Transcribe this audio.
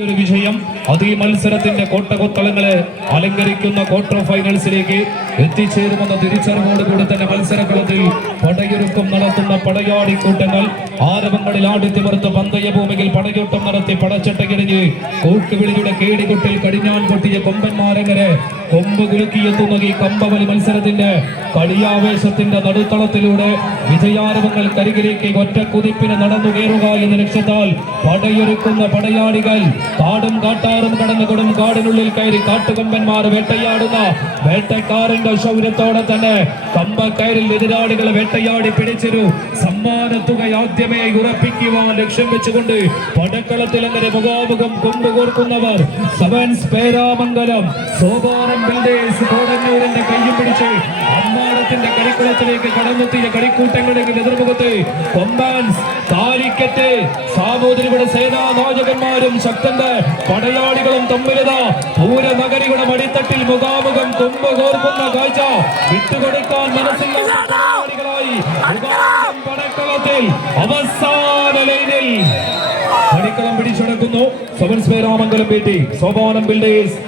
ഒരു വിജയം അത് ഈ മത്സരത്തിന്റെ കോട്ടകൊത്തളങ്ങളെ അലങ്കരിക്കുന്ന ക്വാർട്ടർ ഫൈനൽസിലേക്ക് എത്തിച്ചേരുമെന്ന തിരിച്ചറിവോടുകൂടി തന്നെ മത്സരക്കളത്തിൽ പടയൊരുക്കം നടത്തുന്ന പടയാടി കൂട്ടങ്ങൾ ആരവങ്ങളിൽ ആടിത്തിമർത്ത് പന്തയഭൂമിയിൽ പടയോട്ടം നടത്തി പടച്ചട്ടകിടിഞ്ഞ് കൂട്ടുവിളിയുടെ കേടികൊട്ടിൽ കടിഞ്ഞാൻ പൊട്ടിയ കൊമ്പന്മാരങ്ങനെ കൊമ്പ് കുലുക്കിയെത്തുന്ന ഈ കമ്പവലി മത്സരത്തിന്റെ കളിയാവേശത്തിന്റെ നടുത്തളത്തിലൂടെ വിജയാരവങ്ങൾ കരികിലേക്ക് ഒറ്റ കുതിപ്പിന് നടന്നു കയറുക എന്ന ലക്ഷ്യത്താൽ പടയൊരുക്കുന്ന പടയാളികൾ കാടും കാട്ടാറും കടന്നു കൊടും കാടിനുള്ളിൽ കയറി കാട്ടുകൊമ്പന്മാർ വേട്ടയാടുന്ന വേട്ടക്കാരന്റെ ശൗര്യത്തോടെ തന്നെ കമ്പക്കയറിൽ എതിരാളികളെ വേട്ടയാടി പിടിച്ചൊരു സമ്മാനത്തുക ആദ്യമേ ഉറപ്പിക്കുവാൻ ലക്ഷ്യം വെച്ചുകൊണ്ട് പടക്കളത്തിൽ അങ്ങനെ മുഖാമുഖം കൊമ്പുകോർക്കുന്നവർ സെവൻസ് പേരാമംഗലം സോപാനം ബിൽഡേഴ്സ് കോടന്നൂരിന്റെ കയ്യും പിടിച്ച് അമ്മാടത്തിന്റെ കളിക്കുളത്തിലേക്ക് കടന്നെത്തിയ കളിക്കൂട്ടങ്ങളുടെ എതിർമുഖത്ത് കൊമ്പാൻസ് കാലിക്കറ്റ് സാമൂതിരിയുടെ സേനാ നായകന്മാരും ശക്തന്റെ പടയാളികളും തമ്മിലിത പൂരനഗരിയുടെ മടിത്തട്ടിൽ മുഖാമുഖം കൊമ്പ് കോർക്കുന്ന കാഴ്ച വിട്ടുകൊടുക്കാൻ മനസ്സിലായി പടക്കളത്തിൽ അവസാന ലൈനിൽ കളിക്കളം പിടിച്ചെടുക്കുന്നു സെവൻസ് പേരാമംഗലം പേട്ടി സോപാനം ബിൽഡേഴ്സ്